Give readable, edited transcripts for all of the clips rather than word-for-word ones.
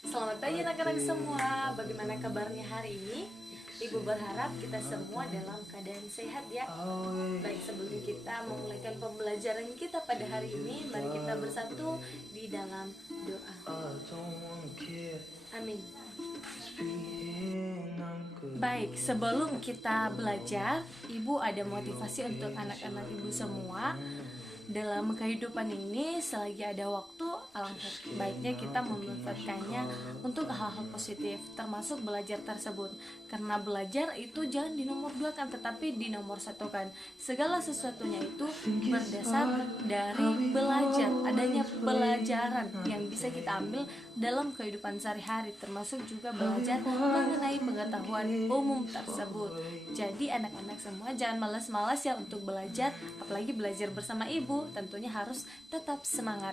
Selamat pagi anak-anak semua. Bagaimana kabarnya hari ini? Ibu berharap kita semua dalam keadaan sehat ya. Baik, sebelum kita memulaikan pembelajaran kita pada hari ini, mari kita bersatu di dalam doa. Amin. Baik, sebelum kita belajar, Ibu ada motivasi untuk anak-anak Ibu semua. Dalam kehidupan ini, selagi ada waktu, alangkah baiknya kita memanfaatkannya untuk hal-hal positif, termasuk belajar tersebut. Karena belajar itu jangan dinomorduakan, tetapi dinomorsatukan. Segala sesuatunya itu berdasar dari belajar, adanya pelajaran yang bisa kita ambil dalam kehidupan sehari-hari, termasuk juga belajar mengenai pengetahuan umum tersebut. Jadi anak-anak semua jangan malas-malas ya untuk belajar, apalagi belajar bersama ibu. Tentunya harus tetap semangat.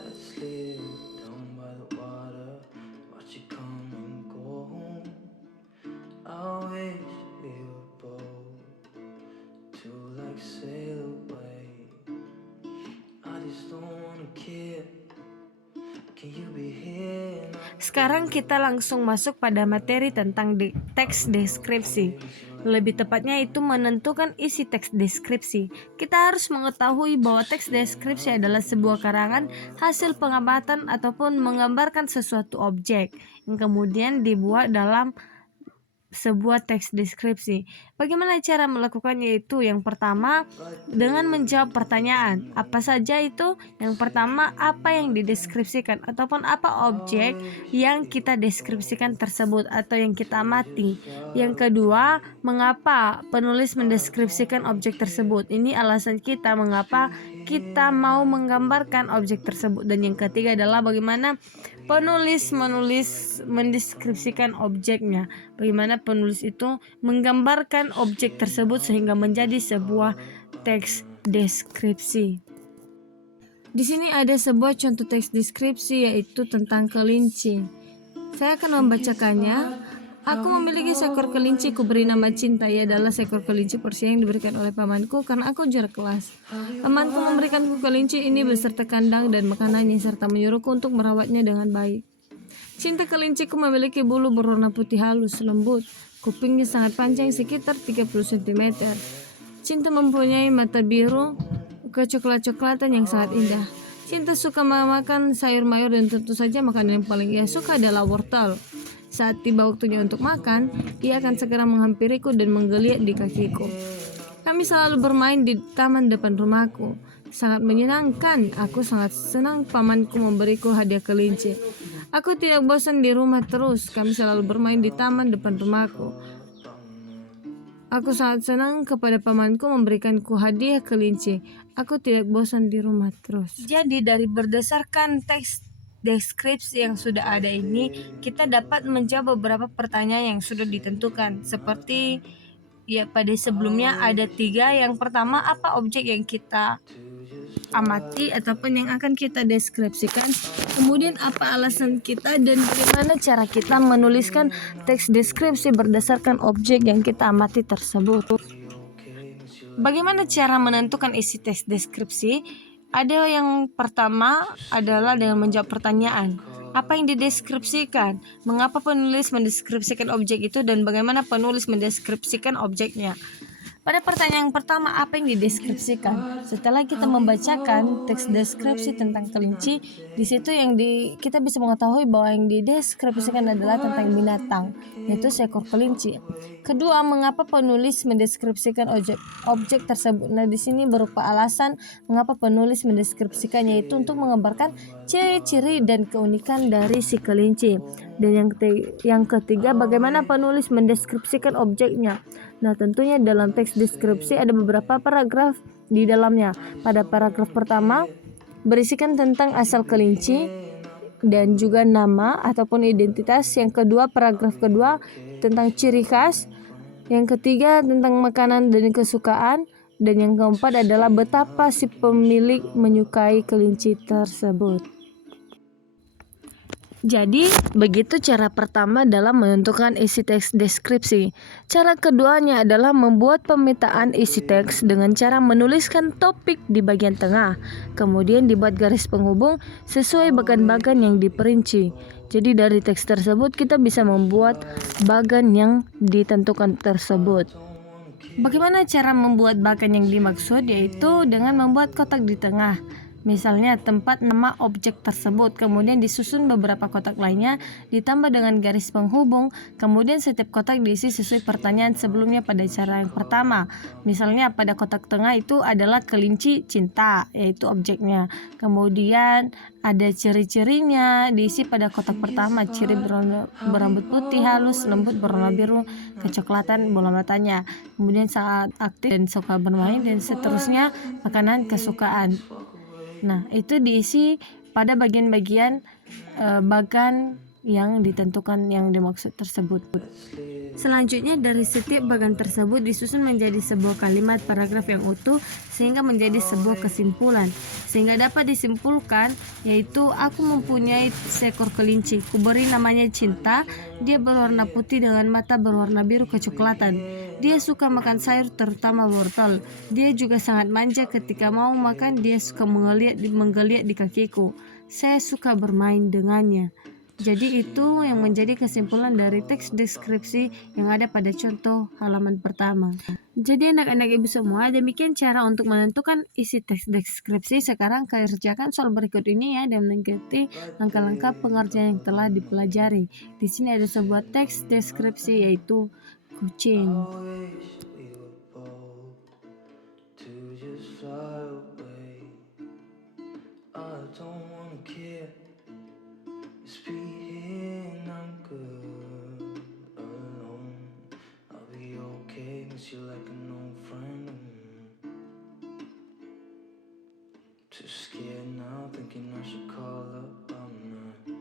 Sekarang kita langsung masuk pada materi tentang teks deskripsi. Lebih tepatnya itu menentukan isi teks deskripsi. Kita harus mengetahui bahwa teks deskripsi adalah sebuah karangan hasil pengamatan ataupun menggambarkan sesuatu objek yang kemudian dibuat dalam sebuah teks deskripsi. Bagaimana cara melakukannya itu? Yang pertama, dengan menjawab pertanyaan. Apa saja itu? Yang pertama, apa yang dideskripsikan ataupun apa objek yang kita deskripsikan tersebut atau yang kita amati. Yang kedua, mengapa penulis mendeskripsikan objek tersebut? Ini alasan kita mengapa kita mau menggambarkan objek tersebut. Dan yang ketiga adalah bagaimana penulis mendeskripsikan objeknya. Bagaimana penulis itu menggambarkan objek tersebut sehingga menjadi sebuah teks deskripsi. Di sini ada sebuah contoh teks deskripsi yaitu tentang kelinci. Saya akan membacakannya. Aku memiliki seekor kelinci, ku beri nama Cinta. Ia adalah seekor kelinci Persia yang diberikan oleh pamanku karena aku juara kelas. Pamanku memberikanku kelinci ini beserta kandang dan makanannya serta menyuruhku untuk merawatnya dengan baik. Cinta kelinciku memiliki bulu berwarna putih halus, lembut. Kupingnya sangat panjang sekitar 30 cm. Cinta mempunyai mata biru kecoklat-coklatan yang sangat indah. Cinta suka makan sayur mayur dan tentu saja makanan yang paling ia suka adalah wortel. Saat tiba waktunya untuk makan, ia akan segera menghampiriku dan menggeliat di kakiku. Kami selalu bermain di taman depan rumahku. Sangat menyenangkan, aku sangat senang pamanku memberiku hadiah kelinci. Aku tidak bosan di rumah terus, kami selalu bermain di taman depan rumahku. Aku sangat senang kepada pamanku memberikanku hadiah kelinci. Aku tidak bosan di rumah terus. Jadi dari berdasarkan teks deskripsi yang sudah ada ini, kita dapat menjawab beberapa pertanyaan yang sudah ditentukan. Seperti ya pada sebelumnya ada 3. Yang pertama, apa objek yang kita amati ataupun yang akan kita deskripsikan. Kemudian apa alasan kita dan bagaimana cara kita menuliskan teks deskripsi berdasarkan objek yang kita amati tersebut. Bagaimana cara menentukan isi teks deskripsi? Ada yang pertama adalah dengan menjawab pertanyaan. Apa yang dideskripsikan? Mengapa penulis mendeskripsikan objek itu dan bagaimana penulis mendeskripsikan objeknya? Pada pertanyaan yang pertama, apa yang dideskripsikan? Setelah kita membacakan teks deskripsi tentang kelinci, di situ kita bisa mengetahui bahwa yang dideskripsikan adalah tentang binatang, yaitu seekor kelinci. Kedua, mengapa penulis mendeskripsikan objek tersebut? Nah, di sini berupa alasan mengapa penulis mendeskripsikannya, yaitu untuk menggambarkan ciri-ciri dan keunikan dari si kelinci. Dan yang ketiga, bagaimana penulis mendeskripsikan objeknya? Nah, tentunya dalam teks deskripsi ada beberapa paragraf di dalamnya. Pada paragraf pertama berisikan tentang asal kelinci dan juga nama ataupun identitas. Yang kedua, paragraf kedua tentang ciri khas. Yang ketiga tentang makanan dan kesukaan. Dan yang keempat adalah betapa si pemilik menyukai kelinci tersebut. Jadi, begitu cara pertama dalam menentukan isi teks deskripsi. Cara keduanya adalah membuat pemetaan isi teks dengan cara menuliskan topik di bagian tengah, kemudian dibuat garis penghubung sesuai bagan-bagan yang diperinci. Jadi dari teks tersebut kita bisa membuat bagan yang ditentukan tersebut. Bagaimana cara membuat bagan yang dimaksud? Yaitu dengan membuat kotak di tengah. Misalnya tempat nama objek tersebut, kemudian disusun beberapa kotak lainnya, ditambah dengan garis penghubung, kemudian setiap kotak diisi sesuai pertanyaan sebelumnya pada cara yang pertama. Misalnya pada kotak tengah itu adalah kelinci cinta, yaitu objeknya. Kemudian ada ciri-cirinya diisi pada kotak pertama, ciri berambut putih halus, lembut, berwarna biru, kecoklatan, bola matanya. Kemudian sangat aktif dan suka bermain, dan seterusnya makanan kesukaan. Nah, itu diisi pada bagian-bagian bagan yang ditentukan yang dimaksud tersebut. Selanjutnya dari setiap bagan tersebut disusun menjadi sebuah kalimat paragraf yang utuh sehingga menjadi sebuah kesimpulan. Sehingga dapat disimpulkan yaitu aku mempunyai seekor kelinci, kuberi namanya Cinta, dia berwarna putih dengan mata berwarna biru kecoklatan. Dia suka makan sayur terutama wortel. Dia juga sangat manja ketika mau makan, dia suka menggeliat di kakiku. Saya suka bermain dengannya. Jadi itu yang menjadi kesimpulan dari teks deskripsi yang ada pada contoh halaman pertama. Jadi anak-anak ibu semua, demikian cara untuk menentukan isi teks deskripsi. Sekarang kerjakan soal berikut ini ya, dan mengikuti langkah-langkah pengerjaan yang telah dipelajari. Di sini ada sebuah teks deskripsi yaitu kucing. You like an old friend. Too scared now, thinking I should call up all night.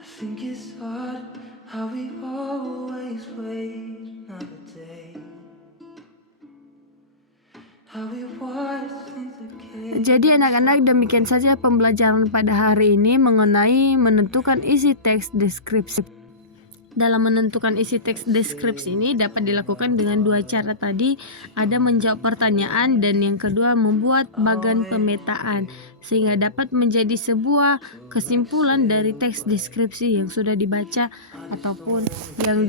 I think it's hard how we always wait another day. How we watch things again. Jadi anak-anak, demikian saja pembelajaran pada hari ini mengenai menentukan isi teks deskripsi. Dalam menentukan isi teks deskripsi ini dapat dilakukan dengan dua cara tadi, ada menjawab pertanyaan dan yang kedua membuat bagan pemetaan, sehingga dapat menjadi sebuah kesimpulan dari teks deskripsi yang sudah dibaca ataupun yang